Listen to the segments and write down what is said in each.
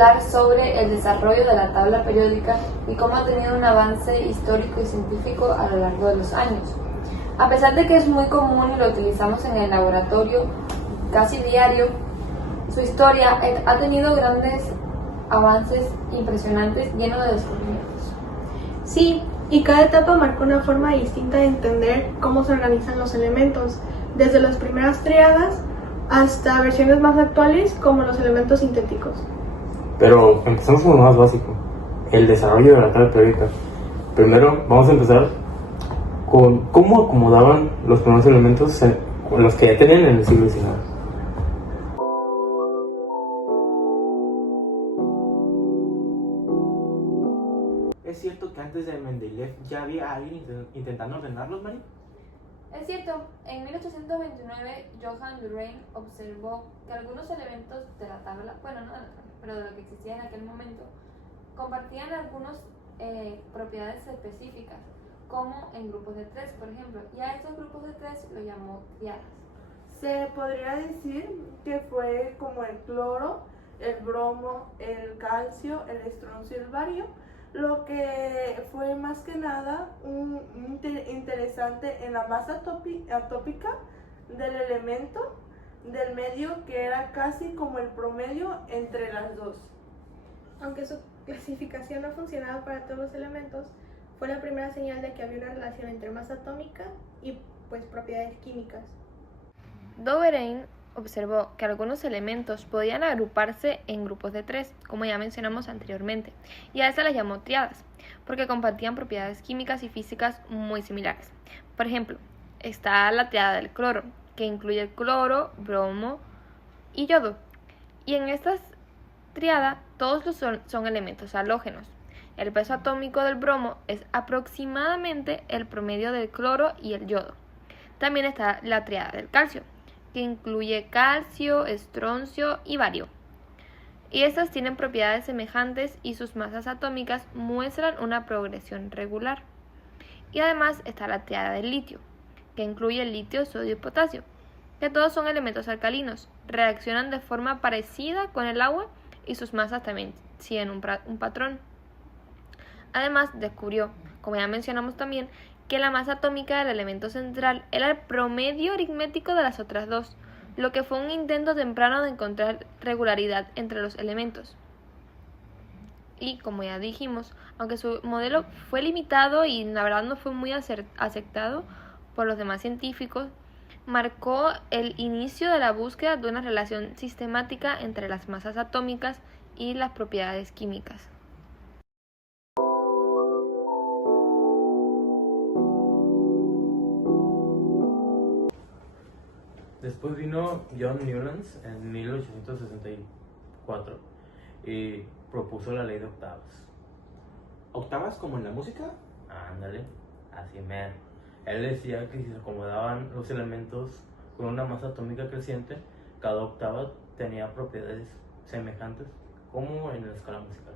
hablar sobre el desarrollo de la tabla periódica y cómo ha tenido un avance histórico y científico a lo largo de los años. A pesar de que es muy común y lo utilizamos en el laboratorio casi diario, su historia ha tenido grandes avances impresionantes llenos de descubrimientos. Sí, y cada etapa marcó una forma distinta de entender cómo se organizan los elementos, desde las primeras tríadas hasta versiones más actuales como los elementos sintéticos. Pero empezamos con lo más básico, el desarrollo de la tabla periódica. Primero vamos a empezar con cómo acomodaban los primeros elementos con los que ya tenían en el siglo XIX. ¿Es cierto que antes de Mendeleev ya había alguien intentando ordenarlos, Mari? Es cierto, en 1829 Johann Durain observó que algunos elementos de la tabla, bueno, no de la tabla, pero de lo que existía en aquel momento, compartían algunas propiedades específicas, como en grupos de tres, por ejemplo, y a estos grupos de tres lo llamó triadas. Se podría decir que fue como el cloro, el bromo, el calcio, el estroncio y el bario, lo que fue más que nada interesante en la masa atópica del elemento del medio, que era casi como el promedio entre las dos. Aunque su clasificación no funcionaba para todos los elementos, fue la primera señal de que había una relación entre masa atómica y propiedades químicas. Doverain observó que algunos elementos podían agruparse en grupos de tres, como ya mencionamos anteriormente, y a esas las llamó triadas, porque compartían propiedades químicas y físicas muy similares. Por ejemplo, está la triada del cloro, que incluye el cloro, bromo y yodo. Y en esta triada todos son elementos halógenos. El peso atómico del bromo es aproximadamente el promedio del cloro y el yodo. También está la triada del calcio, que incluye calcio, estroncio y bario. Y estas tienen propiedades semejantes y sus masas atómicas muestran una progresión regular. Y además está la triada del litio, que incluye el litio, sodio y potasio, que todos son elementos alcalinos, reaccionan de forma parecida con el agua y sus masas también siguen un patrón. Además, descubrió, como ya mencionamos también, que la masa atómica del elemento central era el promedio aritmético de las otras dos, lo que fue un intento temprano de encontrar regularidad entre los elementos. Y como ya dijimos, aunque su modelo fue limitado y la verdad no fue muy aceptado por los demás científicos, marcó el inicio de la búsqueda de una relación sistemática entre las masas atómicas y las propiedades químicas. Después vino John Newlands en 1864 y propuso la ley de octavas. ¿Octavas como en la música? Ándale, así mero. Él decía que si se acomodaban los elementos con una masa atómica creciente, cada octava tenía propiedades semejantes como en la escala musical.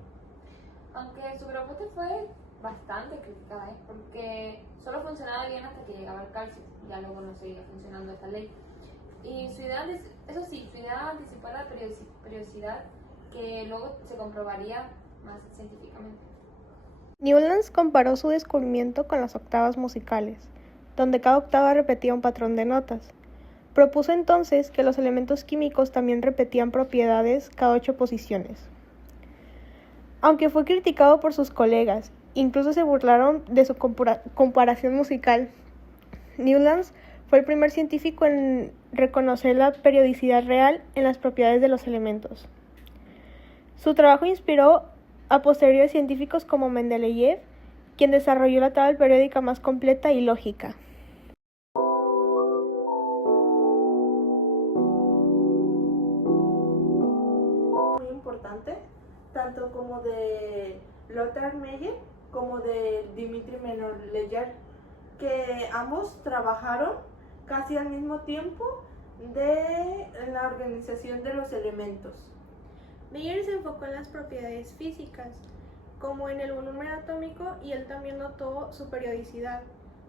Aunque su propuesta fue bastante criticada, porque solo funcionaba bien hasta que llegaba el calcio, ya luego no seguía funcionando esa ley. Y su idea, eso sí, su idea anticipó la periodicidad, que luego se comprobaría más científicamente. Newlands comparó su descubrimiento con las octavas musicales, donde cada octava repetía un patrón de notas. Propuso entonces que los elementos químicos también repetían propiedades cada 8 posiciones. Aunque fue criticado por sus colegas, incluso se burlaron de su comparación musical, Newlands fue el primer científico en reconocer la periodicidad real en las propiedades de los elementos. Su trabajo inspiró a posteriores científicos como Mendeleev, quien desarrolló la tabla periódica más completa y lógica. Muy importante, tanto como de Lothar Meyer como de Dmitri Mendeleev, que ambos trabajaron casi al mismo tiempo de la organización de los elementos. Meyer se enfocó en las propiedades físicas, como en el número atómico, y él también notó su periodicidad.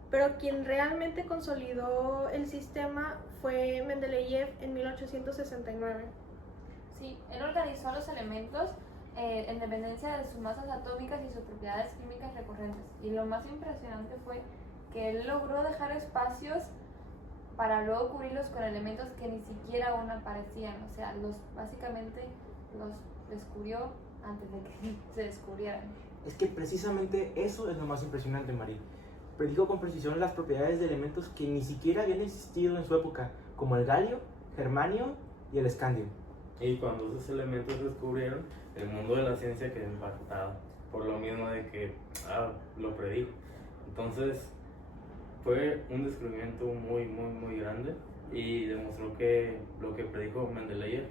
Pero quien realmente consolidó el sistema fue Mendeleev en 1869. Sí, él organizó los elementos en dependencia de sus masas atómicas y sus propiedades químicas recurrentes. Y lo más impresionante fue que él logró dejar espacios para luego cubrirlos con elementos que ni siquiera aún aparecían. O sea, básicamente los descubrió antes de que se descubrieran. Es que precisamente eso es lo más impresionante, Mari. Predijo con precisión las propiedades de elementos que ni siquiera habían existido en su época, como el galio, germanio y el escandio. Y cuando esos elementos se descubrieron, el mundo de la ciencia quedó impactado, por lo mismo de que lo predijo. Entonces, fue un descubrimiento muy grande y demostró que lo que predijo Mendeleev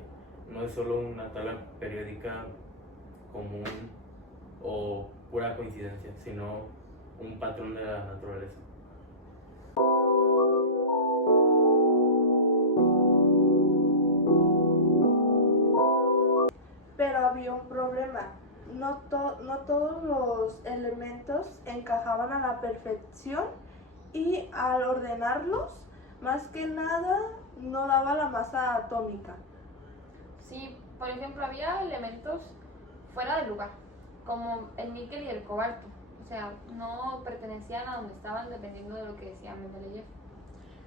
no es solo una tabla periódica común o pura coincidencia, sino un patrón de la naturaleza. Pero había un problema. No todos los elementos encajaban a la perfección y al ordenarlos, más que nada, no daba la masa atómica. Sí, por ejemplo, había elementos fuera de lugar, como el níquel y el cobalto. O sea, no pertenecían a donde estaban dependiendo de lo que decía Mendeleev.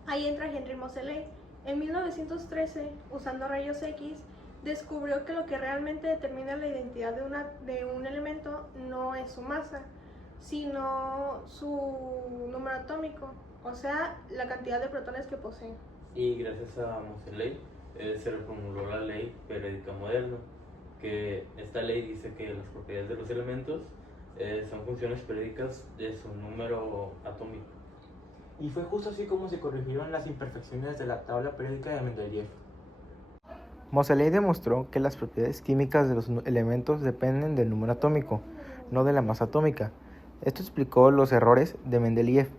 Ahí entra Henry Moseley. En 1913, usando rayos X, descubrió que lo que realmente determina la identidad de un elemento no es su masa, sino su número atómico, o sea, la cantidad de protones que posee. Y gracias a Moseley se reformuló la ley periódica moderna, que esta ley dice que las propiedades de los elementos son funciones periódicas de su número atómico. Y fue justo así como se corrigieron las imperfecciones de la tabla periódica de Mendeleev. Moseley demostró que las propiedades químicas de los elementos dependen del número atómico, no de la masa atómica. Esto explicó los errores de Mendeleev,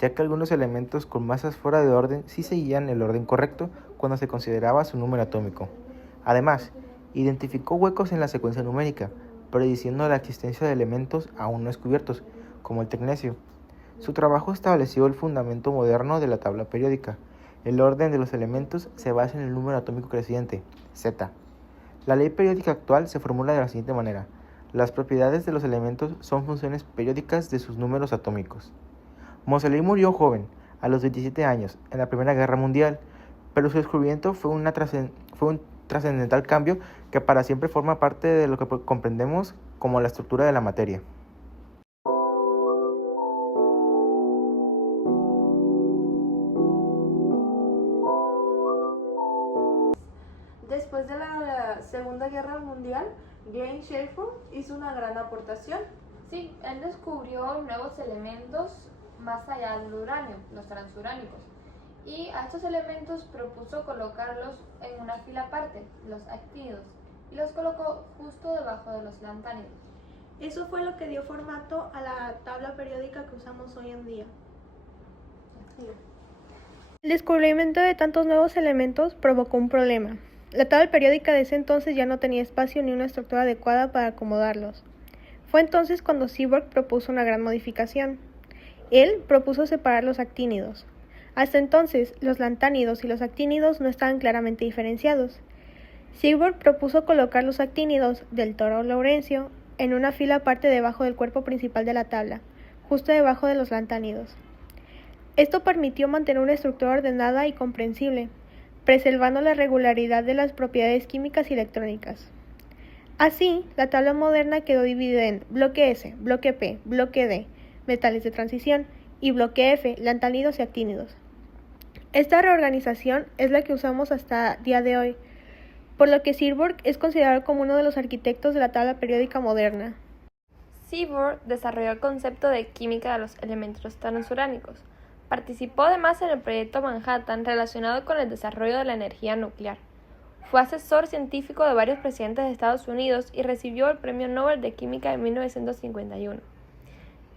ya que algunos elementos con masas fuera de orden sí seguían el orden correcto cuando se consideraba su número atómico. Además, identificó huecos en la secuencia numérica, prediciendo la existencia de elementos aún no descubiertos, como el tecnecio. Su trabajo estableció el fundamento moderno de la tabla periódica. El orden de los elementos se basa en el número atómico creciente, Z. La ley periódica actual se formula de la siguiente manera. Las propiedades de los elementos son funciones periódicas de sus números atómicos. Moseley murió joven, a los 27 años, en la Primera Guerra Mundial, pero su descubrimiento fue un trascendental cambio que para siempre forma parte de lo que comprendemos como la estructura de la materia. Después de la Segunda Guerra Mundial, James Schaefer hizo una gran aportación. Sí, él descubrió nuevos elementos más allá del uranio, los transuránicos. Y a estos elementos propuso colocarlos en una fila aparte, los actínidos, y los colocó justo debajo de los lantánidos. Eso fue lo que dio formato a la tabla periódica que usamos hoy en día. El descubrimiento de tantos nuevos elementos provocó un problema. La tabla periódica de ese entonces ya no tenía espacio ni una estructura adecuada para acomodarlos. Fue entonces cuando Seaborg propuso una gran modificación. Él propuso separar los actínidos. Hasta entonces, los lantánidos y los actínidos no estaban claramente diferenciados. Seaborg propuso colocar los actínidos del toro Laurencio en una fila aparte debajo del cuerpo principal de la tabla, justo debajo de los lantánidos. Esto permitió mantener una estructura ordenada y comprensible, preservando la regularidad de las propiedades químicas y electrónicas. Así, la tabla moderna quedó dividida en bloque S, bloque P, bloque D, metales de transición, y bloque F, lantánidos y actínidos. Esta reorganización es la que usamos hasta día de hoy, por lo que Seaborg es considerado como uno de los arquitectos de la tabla periódica moderna. Seaborg desarrolló el concepto de química de los elementos transuránicos. Participó además en el proyecto Manhattan relacionado con el desarrollo de la energía nuclear. Fue asesor científico de varios presidentes de Estados Unidos y recibió el Premio Nobel de Química en 1951.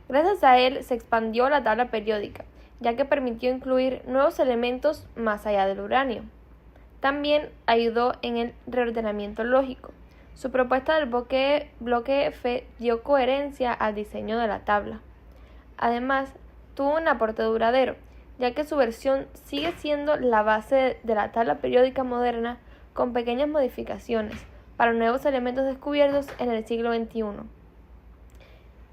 Gracias a él se expandió la tabla periódica, ya que permitió incluir nuevos elementos más allá del uranio. También ayudó en el reordenamiento lógico. Su propuesta del bloque F dio coherencia al diseño de la tabla. Además, tuvo un aporte duradero, ya que su versión sigue siendo la base de la tabla periódica moderna con pequeñas modificaciones para nuevos elementos descubiertos en el siglo XXI.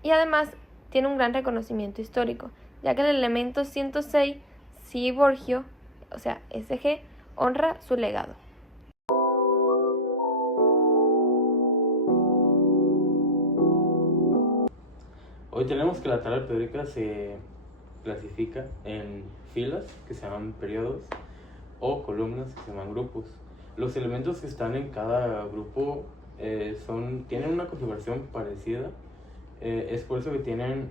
Y además tiene un gran reconocimiento histórico, ya que el elemento 106 C Borgio, o sea, SG, honra su legado. Hoy tenemos que la tabla periódica se clasifica en filas, que se llaman periodos, o columnas, que se llaman grupos. Los elementos que están en cada grupo tienen una configuración parecida. Es por eso que tienen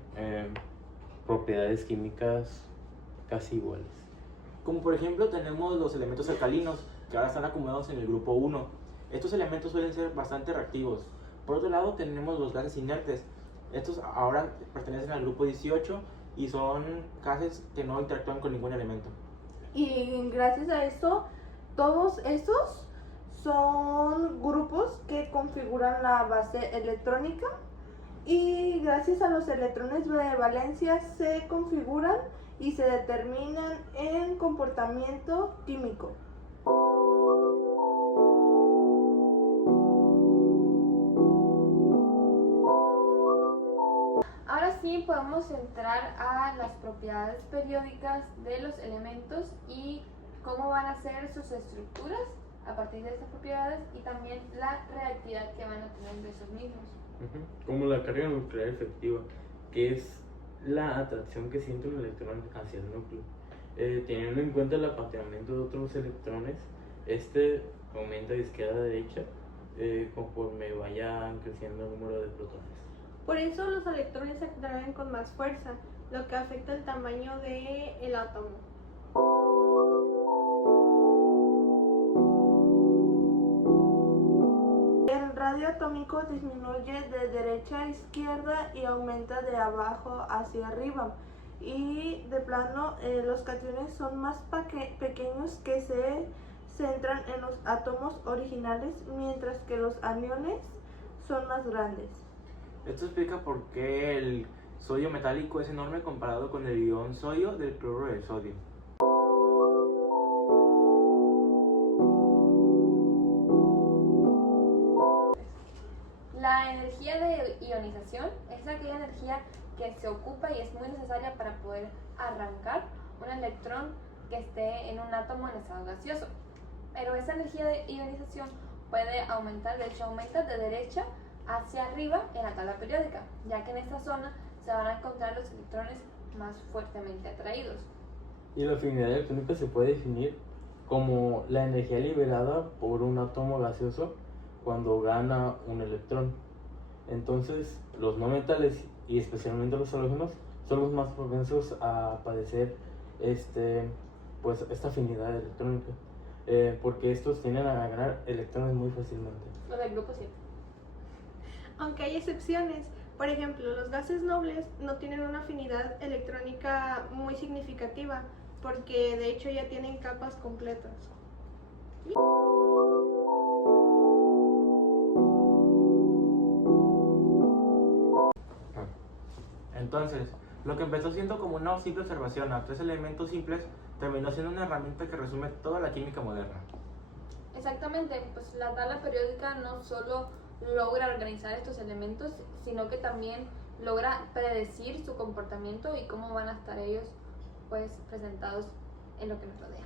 propiedades químicas casi iguales. Como por ejemplo tenemos los elementos alcalinos, que ahora están acomodados en el grupo 1. Estos elementos suelen ser bastante reactivos. Por otro lado tenemos los gases inertes. Estos ahora pertenecen al grupo 18 y son gases que no interactúan con ningún elemento. Y gracias a esto, todos estos son grupos que configuran la base electrónica, y gracias a los electrones de valencia se configuran y se determinan en comportamiento químico. Ahora sí podemos entrar a las propiedades periódicas de los elementos y cómo van a ser sus estructuras a partir de estas propiedades, y también la reactividad que van a tener de esos mismos. Como la carga nuclear efectiva, que es la atracción que siente un electrón hacia el núcleo. Teniendo en cuenta el apateamiento de otros electrones, este aumenta de izquierda a derecha conforme vaya creciendo el número de protones. Por eso los electrones se atraen con más fuerza, lo que afecta el tamaño del átomo. El radio atómico disminuye de derecha a izquierda y aumenta de abajo hacia arriba. Y de plano, los cationes son más pequeños, que se centran en los átomos originales, mientras que los aniones son más grandes. Esto explica por qué el sodio metálico es enorme comparado con el ion sodio del cloruro de sodio. La energía de ionización es aquella energía que se ocupa y es muy necesaria para poder arrancar un electrón que esté en un átomo en estado gaseoso. Pero esa energía de ionización puede aumentar, de hecho aumenta de derecha hacia arriba en la tabla periódica, ya que en esta zona se van a encontrar los electrones más fuertemente atraídos. Y la afinidad electrónica se puede definir como la energía liberada por un átomo gaseoso cuando gana un electrón. Entonces, los no metales y especialmente los halógenos son los más propensos a padecer esta afinidad electrónica, porque estos tienden a ganar electrones muy fácilmente. Lo del grupo 7. Aunque hay excepciones, por ejemplo, los gases nobles no tienen una afinidad electrónica muy significativa, porque de hecho ya tienen capas completas. Entonces, lo que empezó siendo como una simple observación a 3 elementos simples terminó siendo una herramienta que resume toda la química moderna. Exactamente, pues la tabla periódica no solo logra organizar estos elementos, sino que también logra predecir su comportamiento y cómo van a estar ellos pues presentados en lo que nos rodea.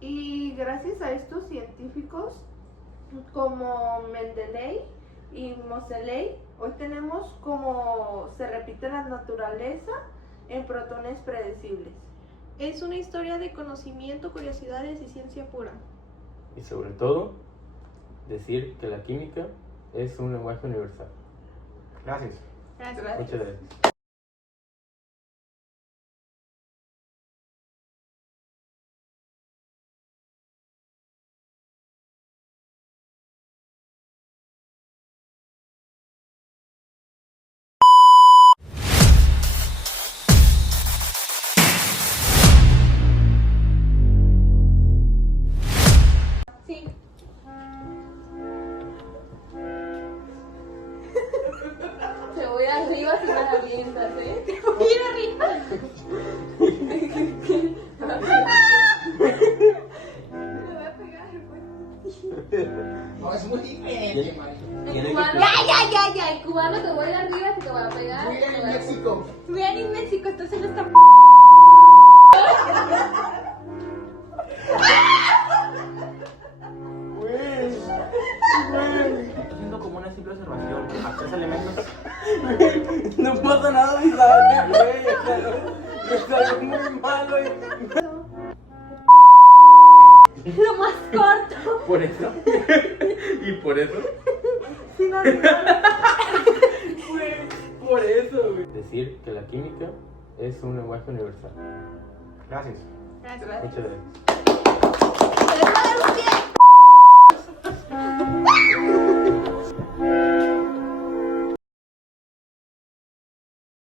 Y gracias a estos científicos como Mendeley y Moseley, hoy tenemos cómo se repite la naturaleza en protones predecibles. Es una historia de conocimiento, curiosidades y ciencia pura. Y sobre todo, decir que la química es un lenguaje universal. Gracias. Gracias. Muchas gracias. Sí. Te voy arriba si me avientas, ¿eh? Te voy a ir arriba. No, es muy diferente. va a pegar. We are in Mexico. We are in México, estás en esta. Estoy haciendo como una simple observación a 3 elementos. No pasa nada, mi padre, güey. Me salió muy mal, güey. Lo más corto. Por eso. Y por eso. Güey, por eso, güey. Decir que la química es un lenguaje universal. Gracias. Muchas gracias. ¡Les va a dar un pie!